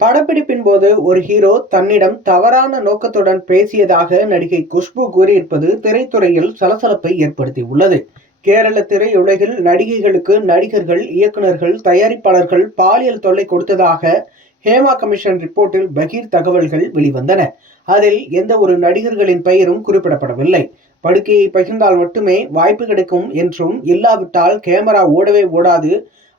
படப்பிடிப்பின் போது ஒரு ஹீரோ தன்னிடம் தவறான நோக்கத்துடன் பேசியதாக நடிகை குஷ்பு கூறியிருப்பது திரைத்துறையில் சலசலப்பை ஏற்படுத்தியுள்ளது. கேரள திரையுலகில் நடிகைகளுக்கு நடிகர்கள், இயக்குநர்கள், தயாரிப்பாளர்கள் பாலியல் தொல்லை கொடுத்ததாக ஹேமா கமிஷன் ரிப்போர்ட்டில் பகீர் தகவல்கள் வெளிவந்தன. அதில் எந்த ஒரு நடிகர்களின் பெயரும் குறிப்பிடப்படவில்லை. படுக்கையை பகிர்ந்தால் மட்டுமே வாய்ப்பு கிடைக்கும் என்றும், இல்லாவிட்டால் கேமரா ஓடவே ஓடாது,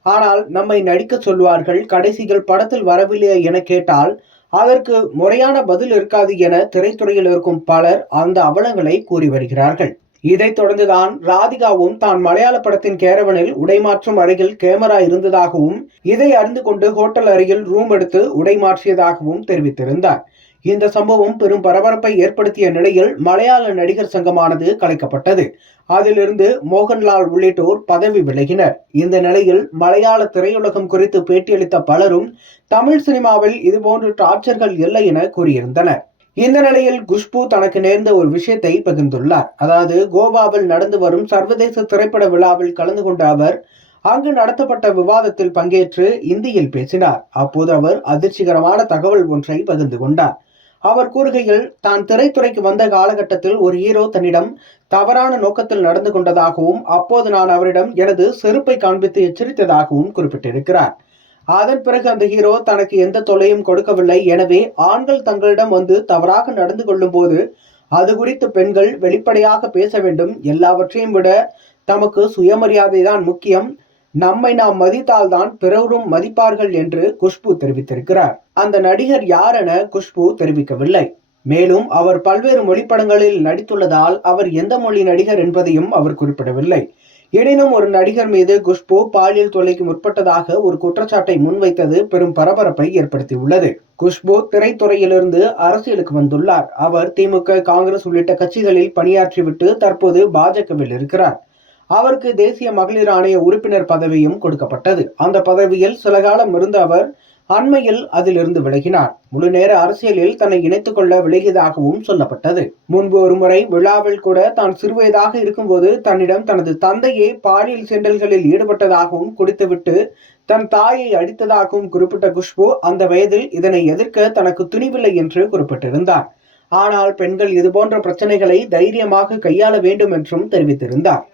ஆனால் நம்மை நடிக்க சொல்வார்கள், கடைசியில் படத்தில் வரவில்லை என கேட்டால் அதற்கு முறையான பதில் இருக்காது என திரைத்துறையில் இருக்கும் பலர் அந்த அவலங்களை கூறி வருகிறார்கள். இதைத் தொடர்ந்துதான் ராதிகாவும் தான் மலையாள படத்தின் கேரவனில் உடைமாற்றும் அறையில் கேமரா இருந்ததாகவும், இதை அறிந்து கொண்டு ஹோட்டல் அறையில் ரூம் எடுத்து உடை மாற்றியதாகவும் தெரிவித்திருந்தார். இந்த சம்பவம் பெரும் பரபரப்பை ஏற்படுத்திய நிலையில் மலையாள நடிகர் சங்கமானது கலைக்கப்பட்டது. அதிலிருந்து மோகன்லால் உள்ளிட்டோர் பதவி விலகினர். இந்த நிலையில் மலையாள திரையுலகம் குறித்து பேட்டியளித்த பலரும் தமிழ் சினிமாவில் இதுபோன்ற டார்ச்சர்கள் இல்லை என கூறியிருந்தனர். இந்த நிலையில் குஷ்பு தனக்கு நேர்ந்த ஒரு விஷயத்தை பகிர்ந்துள்ளார். அதாவது, கோவாவில் நடந்து வரும் சர்வதேச திரைப்பட விழாவில் கலந்து கொண்ட அவர் அங்கு நடத்தப்பட்ட விவாதத்தில் பங்கேற்று இந்தியில் பேசினார். அப்போது அவர் அதிர்ச்சிகரமான தகவல் ஒன்றை பகிர்ந்து கொண்டார். அவர் கூறுகையில், தான் திரைத்துறைக்கு வந்த காலகட்டத்தில் ஒரு ஹீரோ தன்னிடம் தவறான நோக்கத்தில் நடந்து கொண்டதாகவும், அப்போது நான் அவரிடம் எனது செருப்பை காண்பித்து எச்சரித்ததாகவும் குறிப்பிட்டிருக்கிறார். அதன் பிறகு அந்த ஹீரோ தனக்கு எந்த தொல்லையும் கொடுக்கவில்லை. எனவே ஆண்கள் தங்களிடம் வந்து தவறாக நடந்து கொள்ளும் போது அது குறித்து பெண்கள் வெளிப்படையாக பேச வேண்டும். எல்லாவற்றையும் விட தமக்கு சுயமரியாதை தான் முக்கியம். நம்மை நாம் மதித்தால்தான் பிறரும் மதிப்பார்கள் என்று குஷ்பு தெரிவித்திருக்கிறார். அந்த நடிகர் யார் என குஷ்பு தெரிவிக்கவில்லை. மேலும் அவர் பல்வேறு மொழிப்படங்களில் நடித்துள்ளதால் அவர் எந்த மொழி நடிகர் என்பதையும் அவர் குறிப்பிடவில்லை. எனினும் ஒரு நடிகர் மீது குஷ்பு பாலியல் தொல்லைக்கு முற்பட்டதாக ஒரு குற்றச்சாட்டை முன்வைத்தது பெரும் பரபரப்பை ஏற்படுத்தியுள்ளது. குஷ்பு திரைத்துறையிலிருந்து அரசியலுக்கு வந்துள்ளார். அவர் திமுக, காங்கிரஸ் உள்ளிட்ட கட்சிகளில் பணியாற்றிவிட்டு தற்போது பாஜகவில் இருக்கிறார். அவருக்கு தேசிய மகளிர் ஆணைய உறுப்பினர் பதவியும் கொடுக்கப்பட்டது. அந்த பதவியில் சில காலம் இருந்த அவர் அண்மையில் அதிலிருந்து விலகினார். முழு நேர அரசியலில் தன்னை இணைத்துக் கொள்ள விலகியதாகவும் சொல்லப்பட்டது. முன்பு ஒருமுறை விழாவில் கூட தான் சிறுவயதாக இருக்கும்போது தன்னிடம் தனது தந்தையே பாலியல் சீண்டல்களில் ஈடுபட்டதாகவும், குடித்துவிட்டு தன் தாயை அடித்ததாகவும் குறிப்பிட்ட குஷ்பு அந்த வயதில் இதனை எதிர்க்க தனக்கு துணிவில்லை என்று குறிப்பிட்டிருந்தார். ஆனால் பெண்கள் இதுபோன்ற பிரச்சனைகளை தைரியமாக கையாள வேண்டும் என்றும் தெரிவித்திருந்தார்.